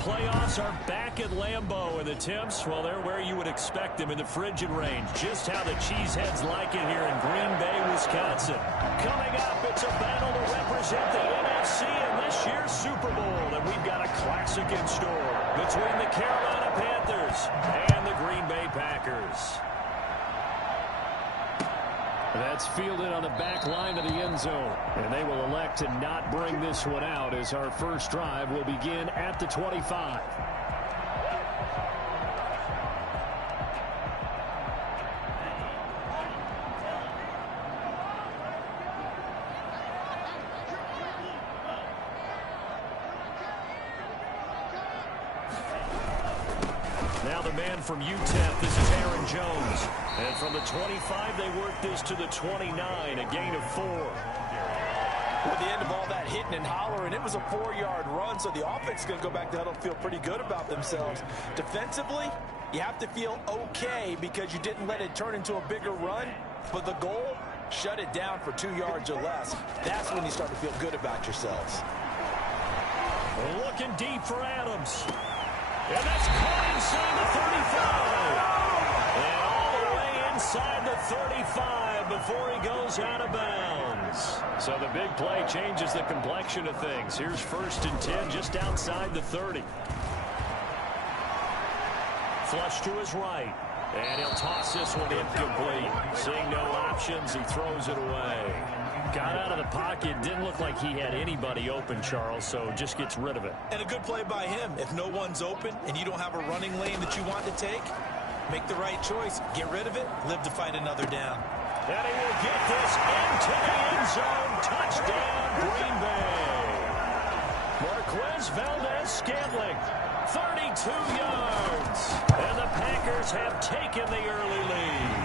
playoffs are back at Lambeau, and the temps, well, they're where you would expect them in the frigid range. Just how the Cheeseheads like it here in Green Bay, Wisconsin. Coming up, it's a battle to represent the NFC in this year's Super Bowl, and we've got a classic in store between the Carolina Panthers and the Green Bay Packers. That's fielded on the back line of the end zone. And they will elect to not bring this one out as our first drive will begin at the 25. Now the man from UTEP, this is Aaron Jones. And from the 25, they work this to the 29, a gain of 4. At the end of all that hitting and hollering, it was a 4-yard run, so the offense is going to go back to huddle and feel pretty good about themselves. Defensively, you have to feel okay because you didn't let it turn into a bigger run, but the goal, shut it down for 2 yards or less. That's when you start to feel good about yourselves. Looking deep for Adams. And that's caught inside the 35. And all the way inside the 35 before he goes out of bounds. So the big play changes the complexion of things. Here's 1st and 10 just outside the 30. Flush to his right. And he'll toss this one incomplete. Seeing no options, he throws it away. Got out of the pocket. Didn't look like he had anybody open, Charles, so just gets rid of it. And a good play by him. If no one's open and you don't have a running lane that you want to take, make the right choice. Get rid of it. Live to fight another down. And he will get this into the end zone. Touchdown, Green Bay. Marquez Valdez-Scantling, 32 yards. And the Packers have taken the early lead.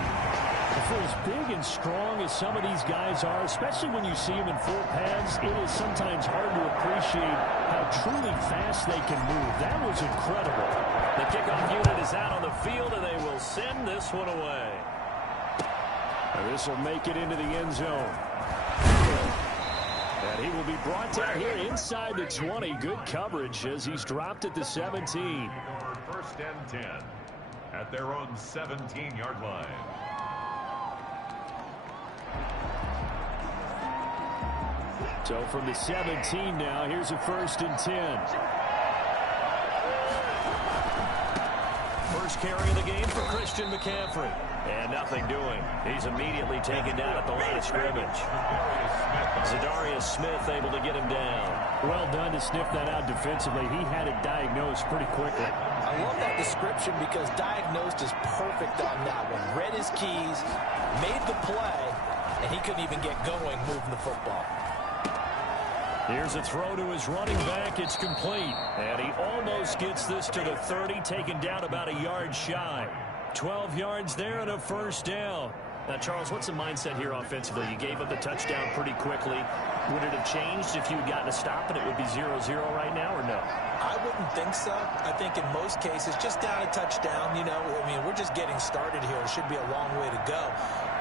For as big and strong as some of these guys are, especially when you see them in full pads, it is sometimes hard to appreciate how truly fast they can move. That was incredible. The kickoff unit is out on the field, and they will send this one away. And this will make it into the end zone. And he will be brought down here inside the 20. Good coverage as he's dropped at the 17. 1st and 10 at their own 17-yard line. So from the 17 now, here's a 1st and 10. First carry of the game for Christian McCaffrey. And nothing doing. He's immediately taken down at the line of scrimmage. Zadarius Smith able to get him down. Well done to sniff that out defensively. He had it diagnosed pretty quickly. I love that description because diagnosed is perfect on that one. Read his keys, made the play, and he couldn't even get going moving the football. Here's a throw to his running back. It's complete. And he almost gets this to the 30, taken down about a yard shy. 12 yards there and a 1st down. Now, Charles, what's the mindset here offensively? You gave up the touchdown pretty quickly. Would it have changed if you had gotten a stop and it would be 0-0 right now, or no? I wouldn't think so. I think in most cases, just down a touchdown, you know, I mean, we're just getting started here. It should be a long way to go.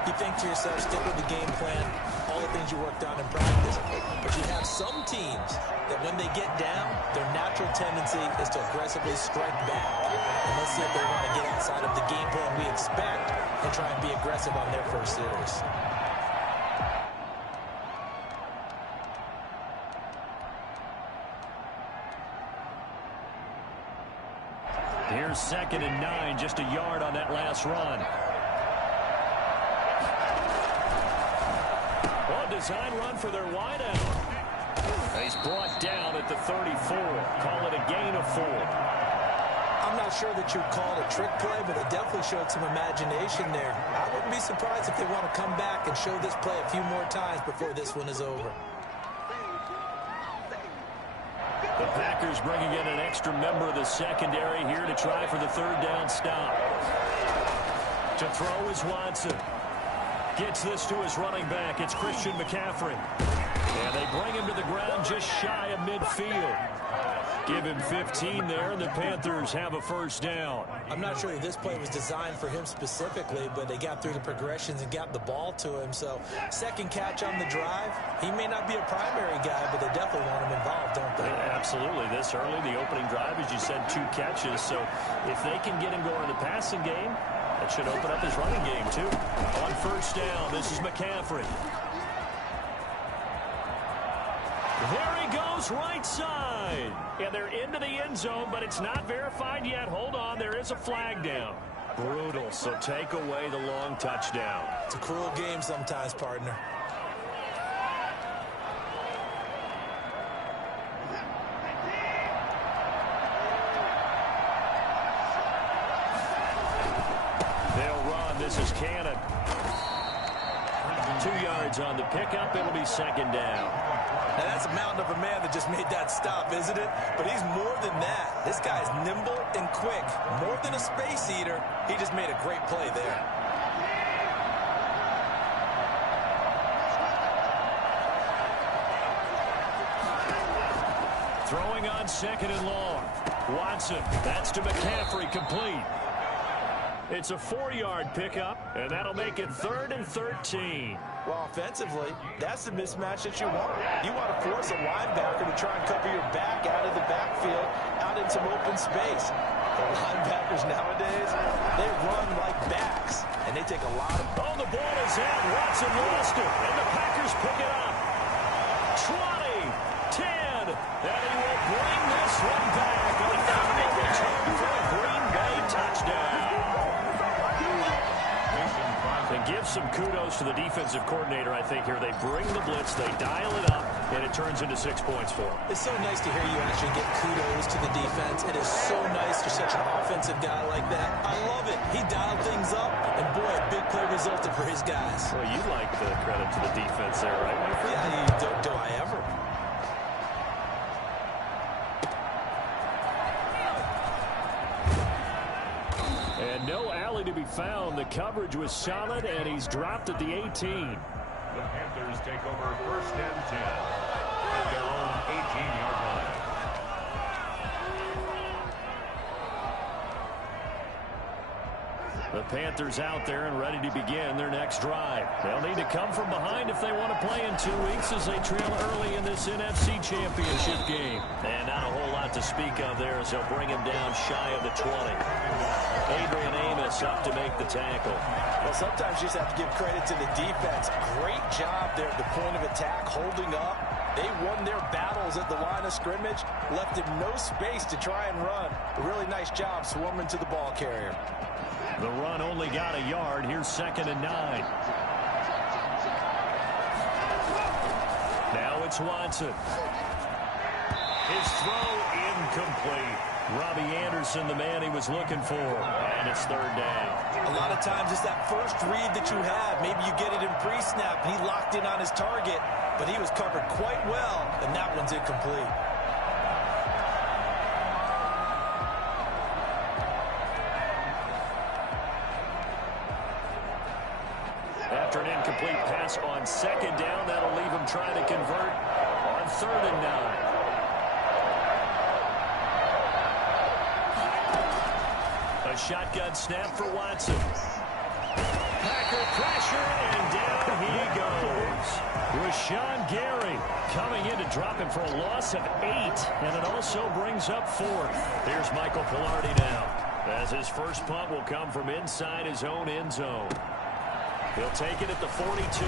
You think to yourself, stick with the game plan, all the things you worked on in practice. But you have some teams that when they get down, their natural tendency is to aggressively strike back. And let's see if they want to get outside of the game plan we expect and try and be aggressive on their first series. Here's 2nd and 9, just a yard on that last run. Design run for their wideout. He's brought down at the 34. Call it a gain of 4. I'm not sure that you'd call it a trick play, but it definitely showed some imagination there. I wouldn't be surprised if they want to come back and show this play a few more times before this one is over. The Packers bringing in an extra member of the secondary here to try for the 3rd down stop. To throw is Watson. Gets this to his running back. It's Christian McCaffrey. And they bring him to the ground just shy of midfield. Give him 15 there, and the Panthers have a first down. I'm not sure that this play was designed for him specifically, but they got through the progressions and got the ball to him. So second catch on the drive. He may not be a primary guy, but they definitely want him involved, don't they? Yeah, absolutely. This early, the opening drive, as you said, 2 catches. So if they can get him going in the passing game, that should open up his running game, too. On first down, this is McCaffrey. There he goes, right side. And they're into the end zone, but it's not verified yet. Hold on, there is a flag down. Brutal, so take away the long touchdown. It's a cruel game sometimes, partner. They'll run. This is Cannon. 2 yards on the pickup. It'll be second down. Now, that's a mountain of a man that just made that stop, isn't it? But he's more than that. This guy's nimble and quick. More than a space eater, he just made a great play there. Throwing on second and long. Watson, that's to McCaffrey, complete. It's a 4-yard pickup, and that'll make it 3rd and 13. Well, offensively, that's the mismatch that you want. You want to force a linebacker to try and cover your back out of the backfield, out in some open space. The linebackers nowadays, they run like backs, and they take a lot of... Oh, the ball is out. Watson lost it, and the Packers pick it up. 20, 10, and he will bring this one back on a final return for a Green Bay touchdown. And give some kudos to the defensive coordinator, I think, here. They bring the blitz, they dial it up, and it turns into 6 points for them. It's so nice to hear you actually get kudos to the defense. It is so nice for such an offensive guy like that. I love it. He dialed things up, and boy, a big play resulted for his guys. Well, you like the credit to the defense there, right, my friend? Yeah, do I ever? And no alley to be found. The coverage was solid, and he's dropped at the 18. The Panthers take over 1st and 10 at their own 18-yard line. The Panthers out there and ready to begin their next drive. They'll need to come from behind if they want to play in 2 weeks as they trail early in this NFC Championship game. And not a whole lot to speak of there as they'll bring him down shy of the 20. Adrian Amos up to make the tackle. Well, sometimes you just have to give credit to the defense. Great job there at the point of attack, holding up. They won their battles at the line of scrimmage, left him no space to try and run. A really nice job swarming to the ball carrier. The run only got a yard. Here's 2nd and 9. Now it's Watson. His throw incomplete. Robbie Anderson, the man he was looking for. And it's 3rd down. A lot of times it's that first read that you have. Maybe you get it in pre-snap. He locked in on his target, but he was covered quite well, and that one's incomplete. After an incomplete pass on 2nd down, that'll leave him trying to convert on 3rd and 9. A shotgun snap for Watson. Packer pressure, and down he goes. Rashawn Gary coming in to drop him for a loss of 8, and it also brings up 4th. Here's Michael Pilardi now, as his first punt will come from inside his own end zone. He'll take it at the 42.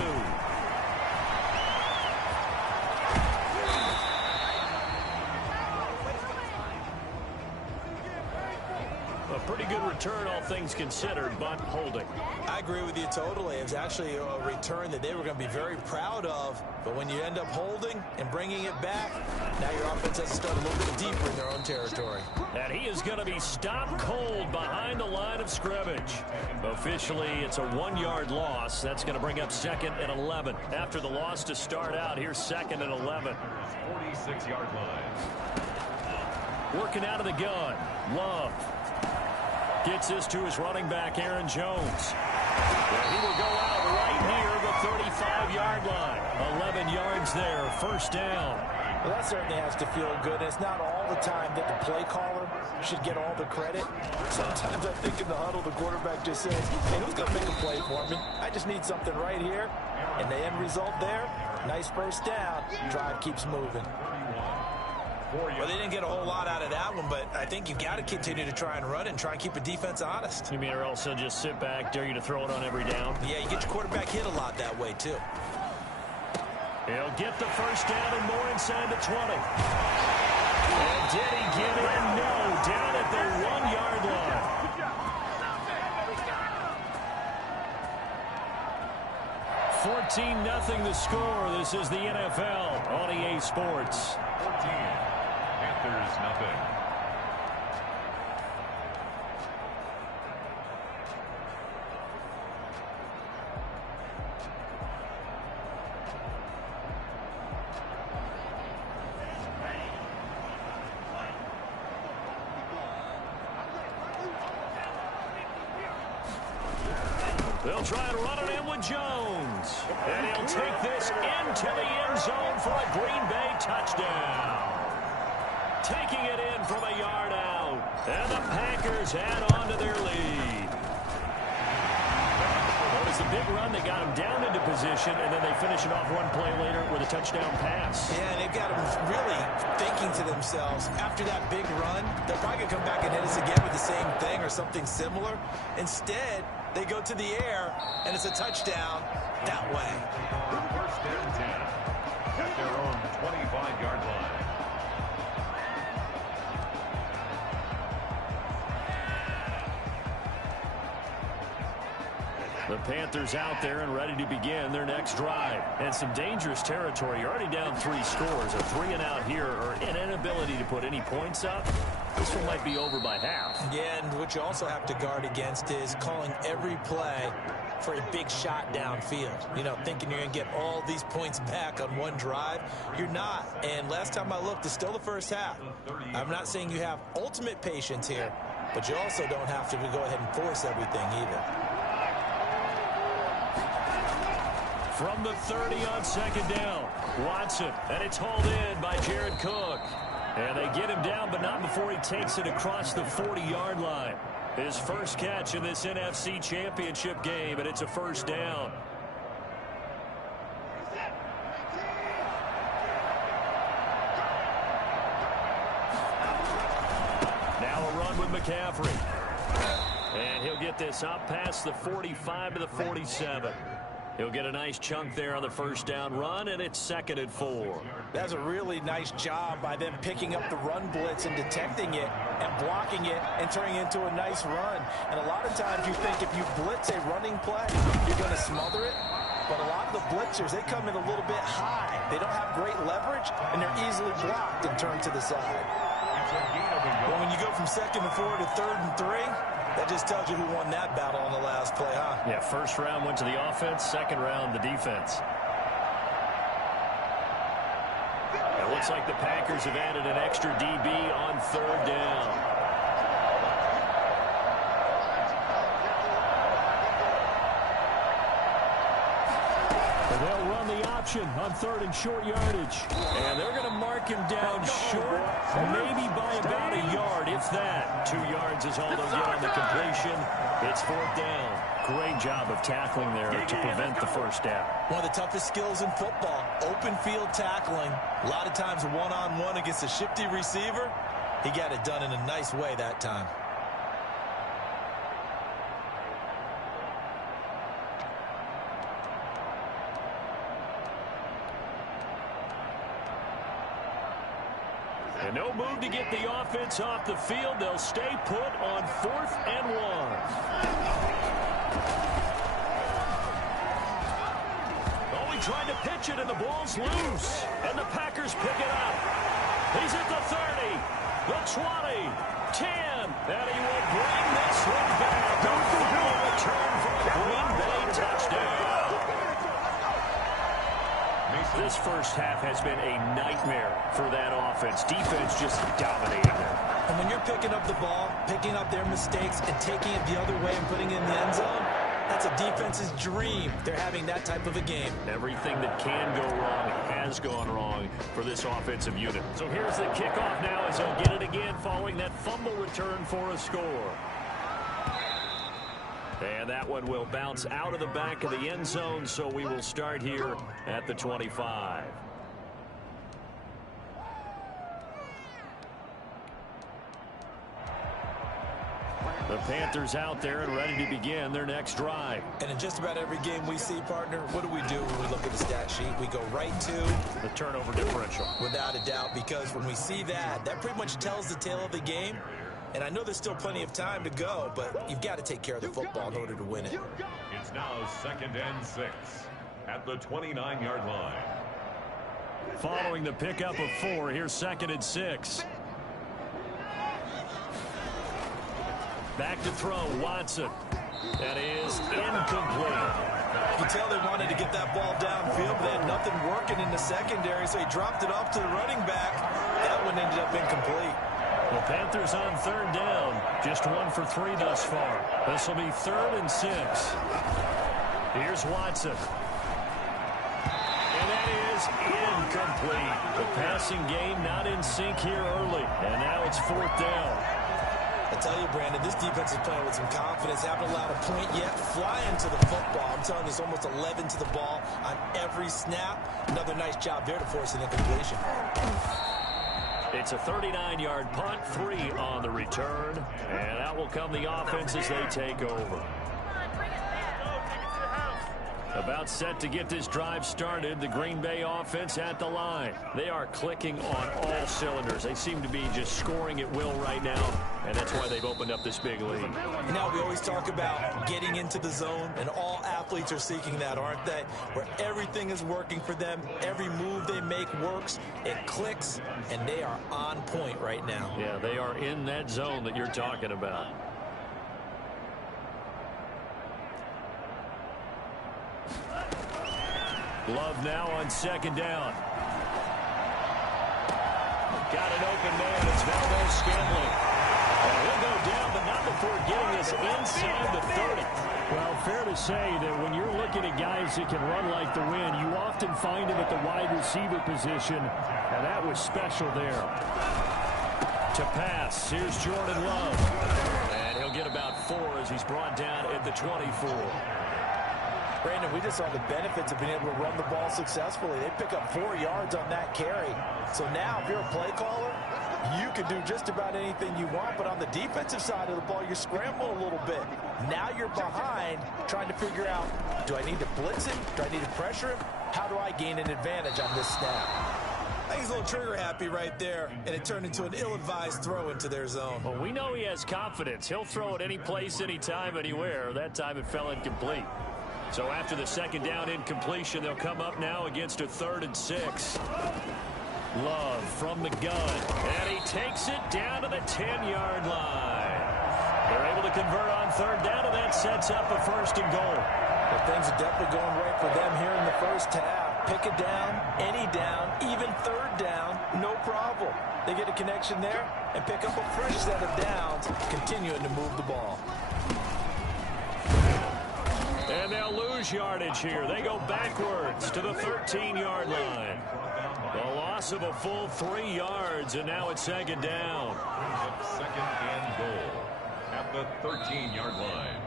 A pretty good return, all things considered, but holding. I agree with you totally. It's actually a return that they were going to be very proud of. But when you end up holding and bringing it back, now your offense has to start a little bit deeper in their own territory. And he is going to be stopped cold behind the line of scrimmage. Officially, it's a 1-yard loss. That's going to bring up 2nd and 11. After the loss to start out, here's 2nd and 11. 46-yard line. Working out of the gun. Love. Gets this to his running back, Aaron Jones. And he will go out right near the 35-yard line. 11 yards there, first down. Well, that certainly has to feel good. It's not all the time that the play caller should get all the credit. Sometimes I think in the huddle, the quarterback just says, hey, who's going to make a play for me? I just need something right here. And the end result there, nice first down. Drive keeps moving. Well, they didn't get a whole lot out of that one, but I think you've got to continue to try and run it and try and keep a defense honest. You mean or else just sit back, dare you to throw it on every down? Yeah, you get your quarterback hit a lot that way, too. He'll get the first down and more inside the 20. And did he get in? No, down at the 1-yard line. 14-0 the score. This is the NFL on EA Sports. 14. Panthers nothing. They'll try and run it in with Jones. And he'll take this into the end zone for a Green Bay touchdown. Taking it in from a yard out. And the Packers add on to their lead. Well, it's a big run that got them down into position, and then they finish it off one play later with a touchdown pass. Yeah, and they've got them really thinking to themselves, after that big run, they're probably going to come back and hit us again with the same thing or something similar. Instead, they go to the air, and it's a touchdown that way. First and 10 at their own 25-yard line. The Panthers out there and ready to begin their next drive. And some dangerous territory. You're already down 3 scores. A 3-and-out here or an inability to put any points up. This one might be over by half. Yeah, and what you also have to guard against is calling every play for a big shot downfield. You know, thinking you're going to get all these points back on one drive. You're not. And last time I looked, it's still the first half. I'm not saying you have ultimate patience here, but you also don't have to go ahead and force everything either. From the 30 on second down, Watson, and it's hauled in by Jared Cook. And they get him down, but not before he takes it across the 40-yard line. His first catch in this NFC Championship game, and it's a first down. Now a run with McCaffrey. And he'll get this up past the 45 to the 47. He'll get a nice chunk there on the first down run, and it's 2nd and 4. That's a really nice job by them picking up the run blitz and detecting it and blocking it and turning it into a nice run. And a lot of times you think if you blitz a running play, you're going to smother it. But a lot of the blitzers, they come in a little bit high. They don't have great leverage, and they're easily blocked and turned to the side. Well, when you go from 2nd and 4 to 3rd and 3, that just tells you who won that battle on the last play, huh? Yeah, first round went to the offense, second round the defense. It looks like the Packers have added an extra DB on 3rd down. They'll run the option on 3rd and short yardage. And they're going to mark him down short, maybe by about a yard, if that. 2 yards is all they'll get on the completion. It's 4th down. Great job of tackling there to prevent the first down. One of the toughest skills in football, open field tackling. A lot of times one-on-one against a shifty receiver. He got it done in a nice way that time. And no move to get the offense off the field. They'll stay put on 4th and 1. Oh, he tried to pitch it, and the ball's loose. And the Packers pick it up. He's at the 30, the 20, 10. And he will bring this one back. A full return for a Green Bay touchdown. This first half has been a nightmare for that offense. Defense just dominating them. And when you're picking up the ball, picking up their mistakes, and taking it the other way and putting it in the end zone, That's a defense's dream. They're having that type of a game. Everything that can go wrong has gone wrong for this offensive unit. So here's the kickoff now as they'll get it again following that fumble return for a score. And that one will bounce out of the back of the end zone, so we will start here at the 25. The Panthers out there and ready to begin their next drive. And in just about every game we see, partner, what do we do when we look at the stat sheet? We go right to the turnover differential. Without a doubt, because when we see that, that pretty much tells the tale of the game. And I know there's still plenty of time to go, but you've got to take care of the football in order to win it. It's now 2nd and 6 at the 29-yard line. Following the pickup of 4, here's 2nd and 6. Back to throw, Watson. That is incomplete. You can tell they wanted to get that ball downfield, but they had nothing working in the secondary, so he dropped it off to the running back. That one ended up incomplete. The Panthers on 3rd down. Just 1 for 3 thus far. This will be 3rd and 6. Here's Watson. And that is incomplete. The passing game not in sync here early. And now it's 4th down. I tell you, Brandon, this defense is playing with some confidence. Haven't allowed a point yet. Flying to the football. I'm telling you, it's almost 11 to the ball on every snap. Another nice job there to force an incompletion. It's a 39-yard punt, 3 on the return. And out will come the offense as they take over. About set to get this drive started, the Green Bay offense at the line. They are clicking on all cylinders. They seem to be just scoring at will right now, and that's why they've opened up this big lead. Now, we always talk about getting into the zone, and all athletes are seeking that, aren't they? Where everything is working for them, every move they make works, it clicks, and they are on point right now. Yeah, they are in that zone that you're talking about. Love now on 2nd down. Got an open man. It's Valdez-Scantling. And he'll go down, but not before getting this inside the 30. Well, fair to say that when you're looking at guys that can run like the wind, you often find him at the wide receiver position, and that was special there. To pass, here's Jordan Love. And he'll get about 4 as he's brought down at the 24. Brandon, we just saw the benefits of being able to run the ball successfully. They pick up 4 yards on that carry. So now, if you're a play caller, you can do just about anything you want. But on the defensive side of the ball, you're scrambling a little bit. Now you're behind, trying to figure out, do I need to blitz him? Do I need to pressure him? How do I gain an advantage on this snap? I think he's a little trigger happy right there, and it turned into an ill-advised throw into their zone. Well, we know he has confidence. He'll throw it any place, anytime, anywhere. That time it fell incomplete. So after the 2nd down incompletion, they'll come up now against a 3rd and 6. Love from the gun, and he takes it down to the 10-yard line. They're able to convert on 3rd down, and that sets up a 1st and goal. Well, things are definitely going right for them here in the first half. Pick a down, any down, even 3rd down, no problem. They get a connection there and pick up a fresh set of downs, continuing to move the ball. And they'll lose yardage here. They go backwards to the 13-yard line. The loss of a full 3 yards, and now it's 2nd down. 2nd and goal at the 13-yard line.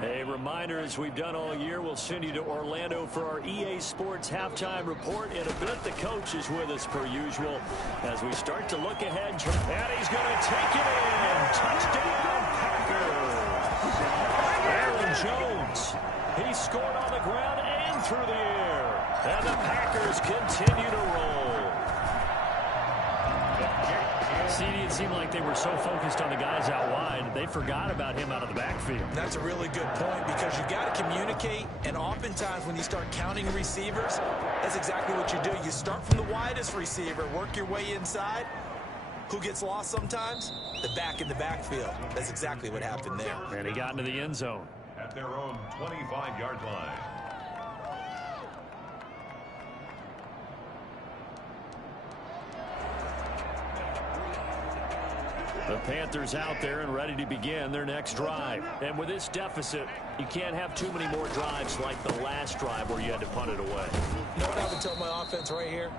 A reminder, as we've done all year, we'll send you to Orlando for our EA Sports halftime report. In a bit, the coach is with us per usual as we start to look ahead. And he's going to take it in. Touchdown, Packers. Aaron Jones. He scored on the ground and through the air. And the Packers continue to roll. CD, it seemed like they were so focused on the guys out wide, they forgot about him out of the backfield. That's a really good point, because you got to communicate, and oftentimes when you start counting receivers, that's exactly what you do. You start from the widest receiver, work your way inside. Who gets lost sometimes? The back in the backfield. That's exactly what happened there. And he got into the end zone. At their own 25-yard line. The Panthers out there and ready to begin their next drive. And with this deficit, you can't have too many more drives like the last drive where you had to punt it away. You know what I would tell my offense right here?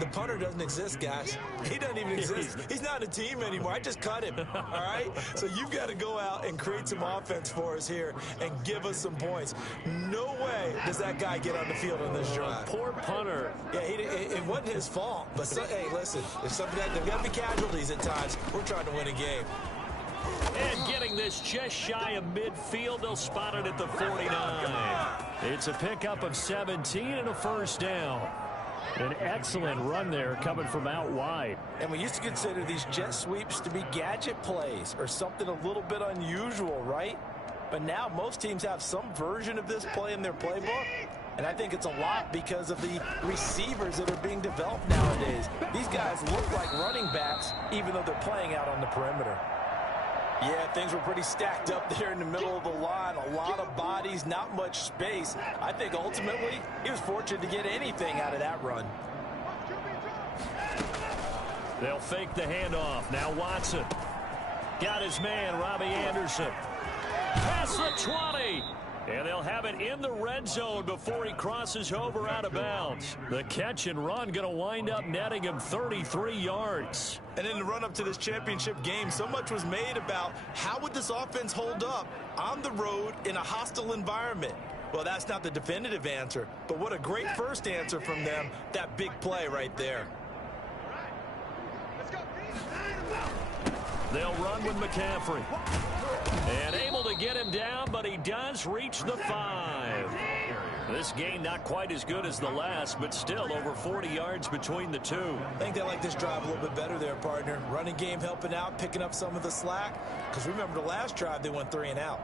The punter doesn't exist, guys. He doesn't even exist. He's not a team anymore. I just cut him, all right? So you've got to go out and create some offense for us here and give us some points. No way does that guy get on the field on this drive. Poor punter. Yeah, it wasn't his fault. But, hey, listen, there's got to be casualties at times. We're trying to win a game. And getting this just shy of midfield, they'll spot it at the 49. It's a pickup of 17 and a first down. An excellent run there coming from out wide. And we used to consider these jet sweeps to be gadget plays or something a little bit unusual, right? But now most teams have some version of this play in their playbook. And I think it's a lot because of the receivers that are being developed nowadays. These guys look like running backs even though they're playing out on the perimeter. Yeah, things were pretty stacked up there in the middle of the line. A lot of bodies, not much space. I think ultimately he was fortunate to get anything out of that run. They'll fake the handoff. Now Watson. Got his man, Robbie Anderson. Past the 20. And they'll have it in the red zone before he crosses over out of bounds. The catch and run going to wind up netting him 33 yards. And in the run-up to this championship game, so much was made about how would this offense hold up on the road in a hostile environment. Well, that's not the definitive answer, but what a great first answer from them, that big play right there. They'll run with McCaffrey. And able to get him down, but he does reach the 5. This game not quite as good as the last, but still over 40 yards between the two. I think they like this drive a little bit better there, partner. Running game helping out, picking up some of the slack. Because remember the last drive, they went 3 and out.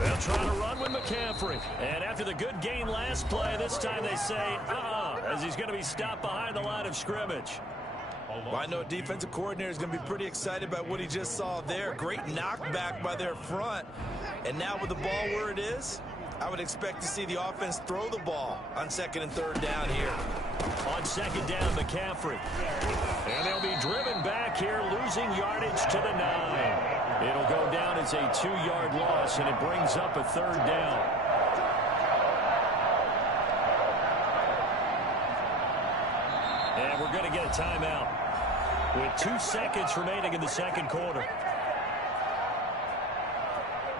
They'll try to run with McCaffrey. And after the good gain last play, this time they say, as he's going to be stopped behind the line of scrimmage. Well, I know a defensive coordinator is going to be pretty excited about what he just saw there. Great knockback by their front. And now with the ball where it is, I would expect to see the offense throw the ball on 2nd and 3rd down here. On 2nd down, McCaffrey. And they'll be driven back here, losing yardage to the 9. It'll go down as a 2-yard loss, and it brings up a 3rd down. And we're going to get a timeout with 2 seconds remaining in the second quarter.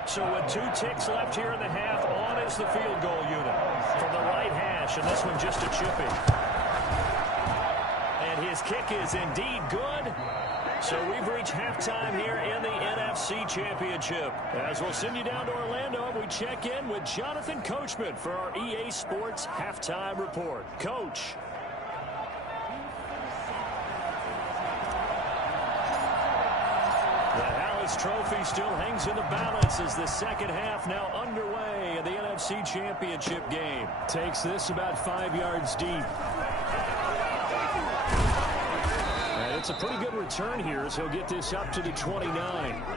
So with 2 ticks left here in the half, on is the field goal unit from the right hash, and this one just a chipping. And his kick is indeed good. So we've reached halftime here in the NFC Championship. As we'll send you down to Orlando, we check in with Jonathan Coachman for our EA Sports Halftime Report. Coach. The Hallis Trophy still hangs in the balance as the second half now underway in the NFC Championship game. Takes this about 5 yards deep. It's a pretty good return here as he'll get this up to the 29. The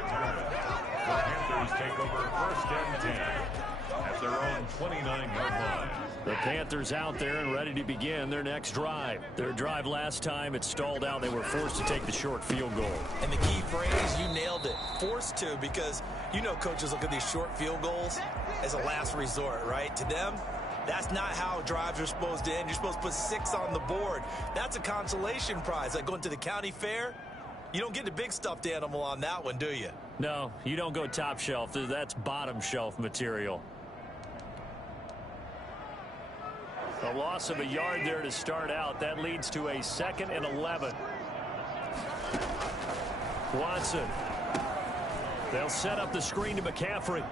Panthers take over 1st and 10 at their own 29-yard line. The Panthers out there and ready to begin their next drive. Their drive last time, it stalled out. They were forced to take the short field goal. And the key phrase, you nailed it, forced to, because you know coaches look at these short field goals as a last resort, right? To them, that's not how drives are supposed to end. You're supposed to put 6 on the board. That's a consolation prize. Like going to the county fair, you don't get the big stuffed animal on that one, do you? No, you don't go top shelf. That's bottom shelf material. A loss of a yard there to start out. That leads to a 2nd and 11. Watson. They'll set up the screen to McCaffrey.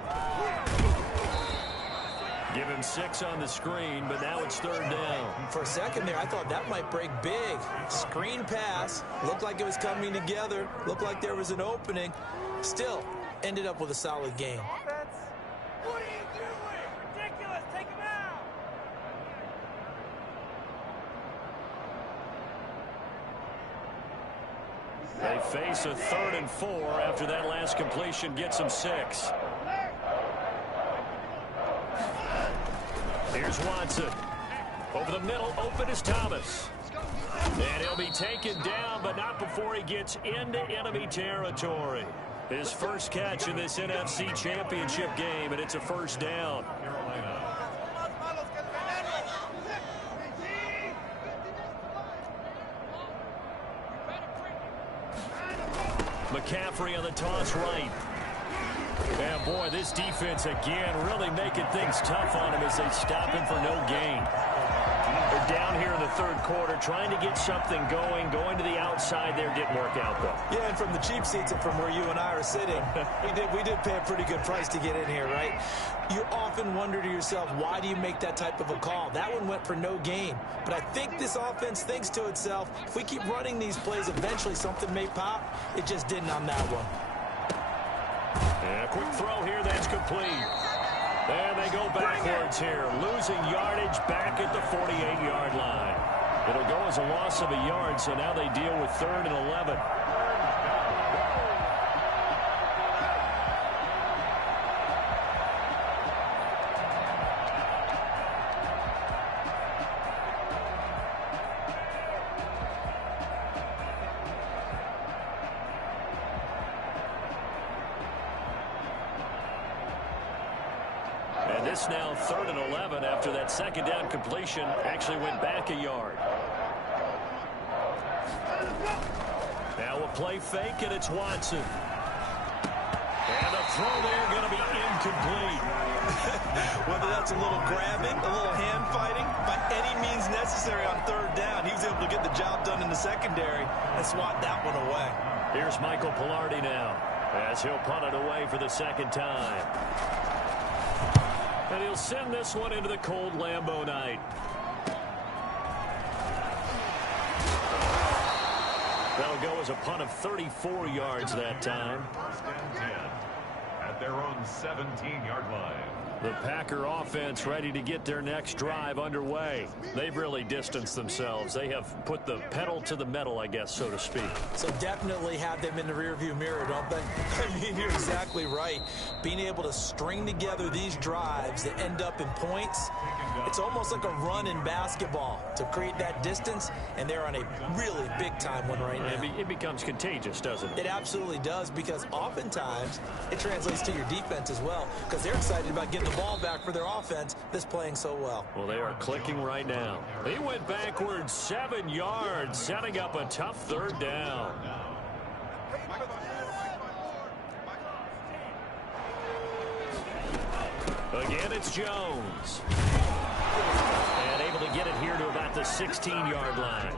Give him 6 on the screen, but now it's 3rd down. For a second there, I thought that might break big. Screen pass. Looked like it was coming together. Looked like there was an opening. Still, ended up with a solid game. What are you doing? Ridiculous. Take him out. They face a 3rd and 4 after that last completion gets them 6. Here's Watson. Over the middle, open is Thomas. And he'll be taken down, but not before he gets into enemy territory. His first catch in this NFC Championship game, and it's a first down. McCaffrey on the toss right. And boy, this defense again really making things tough on him as they stop him for no gain. They're down here in the third quarter trying to get something going to the outside there. Didn't work out, though. Yeah, and from the cheap seats and from where you and I are sitting, we did pay a pretty good price to get in here, right? You often wonder to yourself, why do you make that type of a call? That one went for no gain. But I think this offense thinks to itself, if we keep running these plays, eventually something may pop. It just didn't on that one. And a quick throw here, that's complete. And they go backwards here, losing yardage back at the 48-yard line. It'll go as a loss of a yard, so now they deal with 3rd and 11. This now 3rd and 11 after that second down completion actually went back a yard. Now a play fake, and it's Watson. And the throw there going to be incomplete. Whether that's a little grabbing, a little hand fighting, by any means necessary on 3rd down, he was able to get the job done in the secondary and swat that one away. Here's Michael Pilardi now as he'll punt it away for the second time. And he'll send this one into the cold Lambeau night. That'll go as a punt of 34 yards that time. 1st and 10 at their own 17-yard line. The Packer offense ready to get their next drive underway. They've really distanced themselves. They have put the pedal to the metal, I guess, so to speak. So definitely have them in the rearview mirror, don't they? I mean, you're exactly right. Being able to string together these drives that end up in points, it's almost like a run in basketball to create that distance, and they're on a really big-time one right now. It becomes contagious, doesn't it? It absolutely does, because oftentimes it translates to your defense as well, because they're excited about getting the ball back for their offense that's playing so well. Well, they are clicking right now. He went backwards 7 yards, setting up a tough 3rd down. Again, it's Jones. And able to get it here to about the 16-yard line.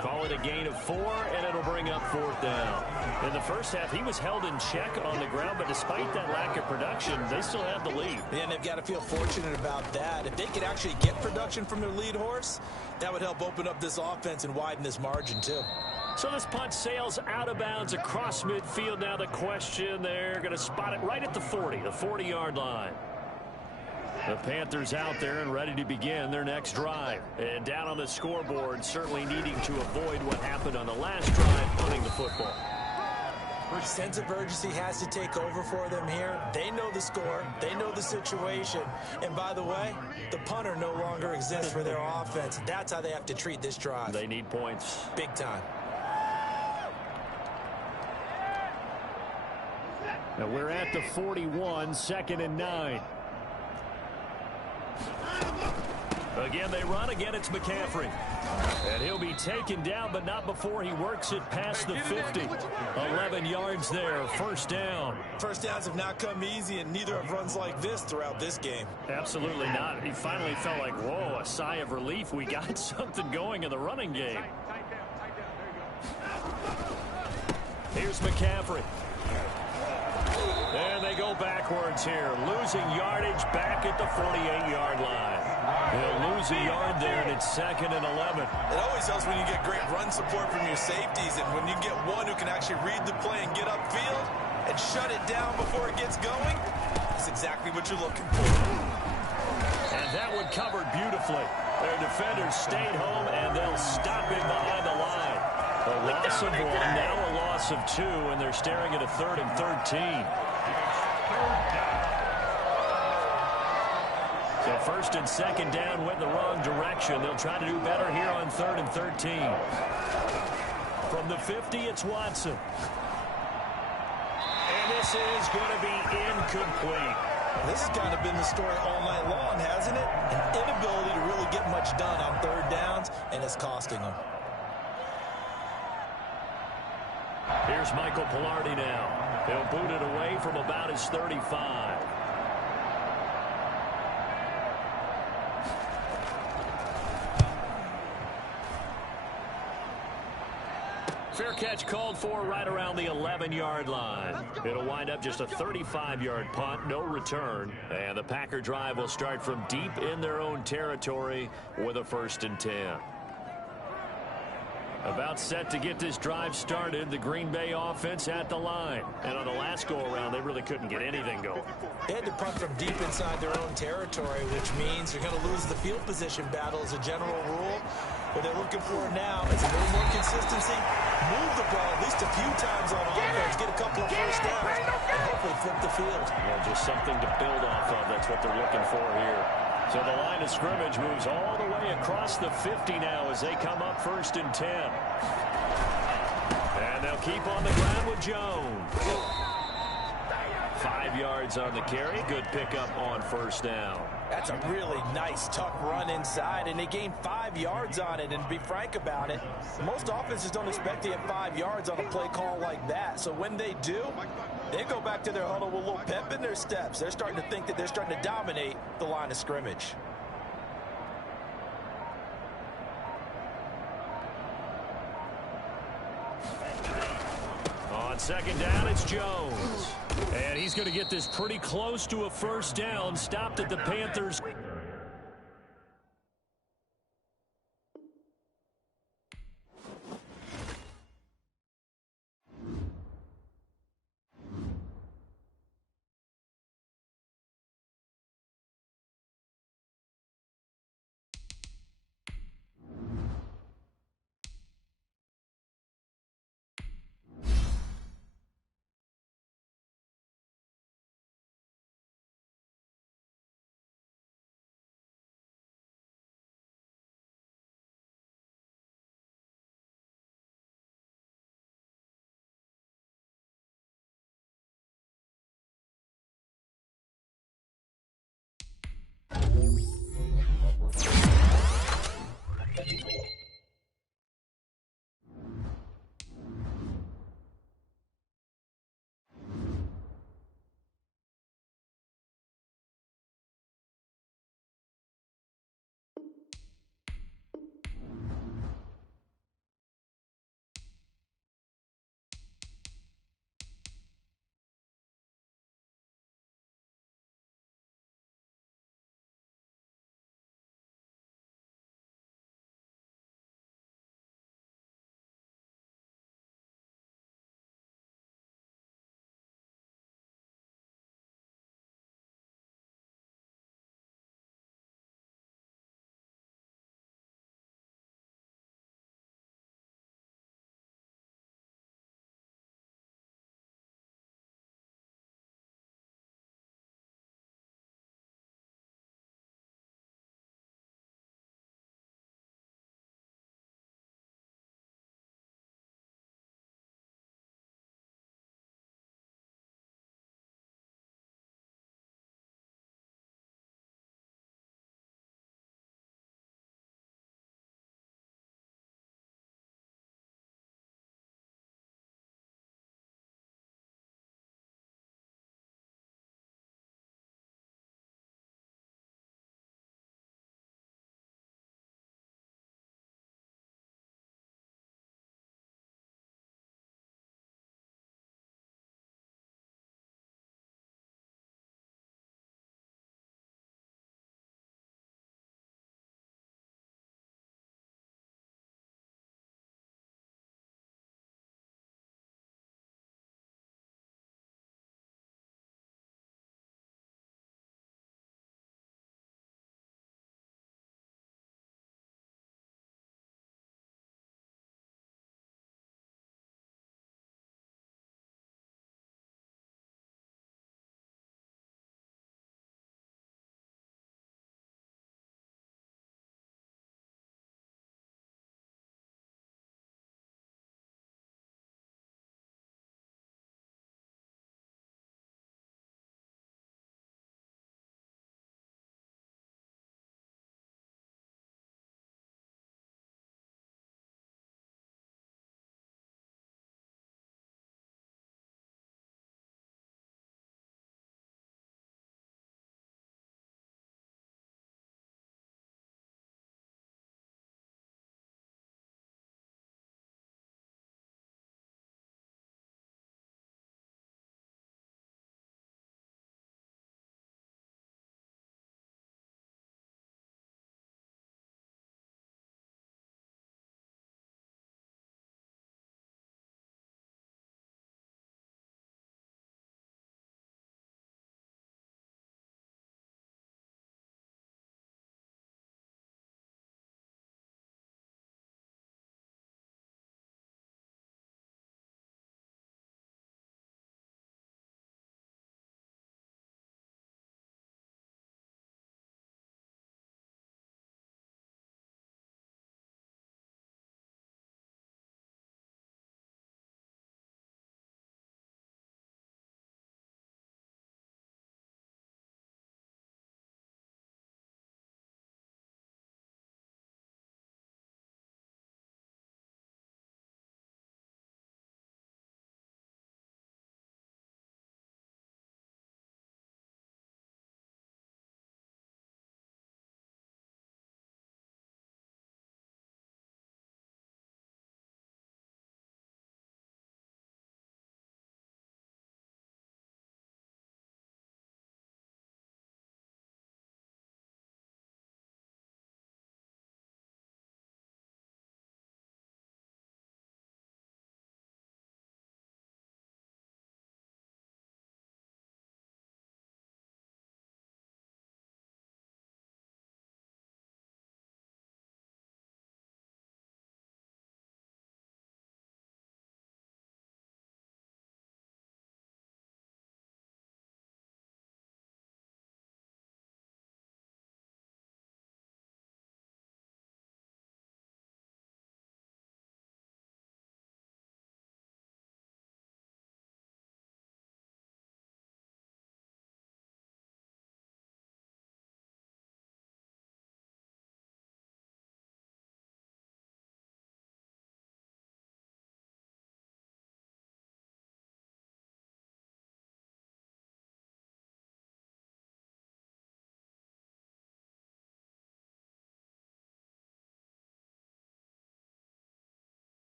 Call it a gain of 4, and it'll bring up 4th down. In the first half, he was held in check on the ground, but despite that lack of production, they still have the lead. And they've got to feel fortunate about that. If they could actually get production from their lead horse, that would help open up this offense and widen this margin, too. So this punt sails out of bounds across midfield. Now the question, they're going to spot it right at the 40-yard line. The Panthers out there and ready to begin their next drive. And down on the scoreboard, certainly needing to avoid what happened on the last drive, punting the football. Sense of urgency has to take over for them here. They know the score. They know the situation. And by the way, the punter no longer exists for their offense. That's how they have to treat this drive. They need points. Big time. Now we're at the 41, 2nd and 9. Again, they run. Again, it's McCaffrey. And he'll be taken down, but not before he works it past the 50. 11 yards there, 1st down. First downs have not come easy, and neither have runs like this throughout this game. Absolutely not. He finally felt like, whoa, a sigh of relief. We got something going in the running game. Here's McCaffrey. And they go backwards here, losing yardage back at the 48-yard line. They'll lose a yard there, and it's 2nd and 11. It always helps when you get great run support from your safeties, and when you get one who can actually read the play and get upfield and shut it down before it gets going, that's exactly what you're looking for. And that one covered beautifully. Their defenders stayed home, and they'll stop him behind the line. A loss of 1, now a loss of 2, and they're staring at a 3rd and 13. So first and second down went in the wrong direction. They'll try to do better here on 3rd and 13. From the 50, it's Watson. And this is going to be incomplete. This has kind of been the story all night long, hasn't it? An inability to really get much done on 3rd downs, and it's costing them. Here's Michael Pilardi now. He'll boot it away from about his 35. Fair catch called for right around the 11-yard line. It'll wind up just a 35-yard punt, no return. And the Packer drive will start from deep in their own territory with a 1st and 10. About set to get this drive started, the Green Bay offense at the line. And on the last go-around, they really couldn't get anything going. They had to punt from deep inside their own territory, which means they're going to lose the field position battle as a general rule. What they're looking for now is a little more consistency, move the ball at least a few times on offense, get a couple of first downs, and hopefully flip the field. Well, just something to build off of. That's what they're looking for here. So the line of scrimmage moves all the way across the 50 now as they come up 1st and 10. And they'll keep on the ground with Jones. 5 yards on the carry. Good pickup on 1st down. That's a really nice, tough run inside, and they gained 5 yards on it. And to be frank about it, most offenses don't expect to get 5 yards on a play call like that. So when they do, they go back to their huddle with a little pep in their steps. They're starting to think that they're starting to dominate the line of scrimmage. On 2nd down, it's Jones. And he's going to get this pretty close to a 1st down. Stopped at the Panthers.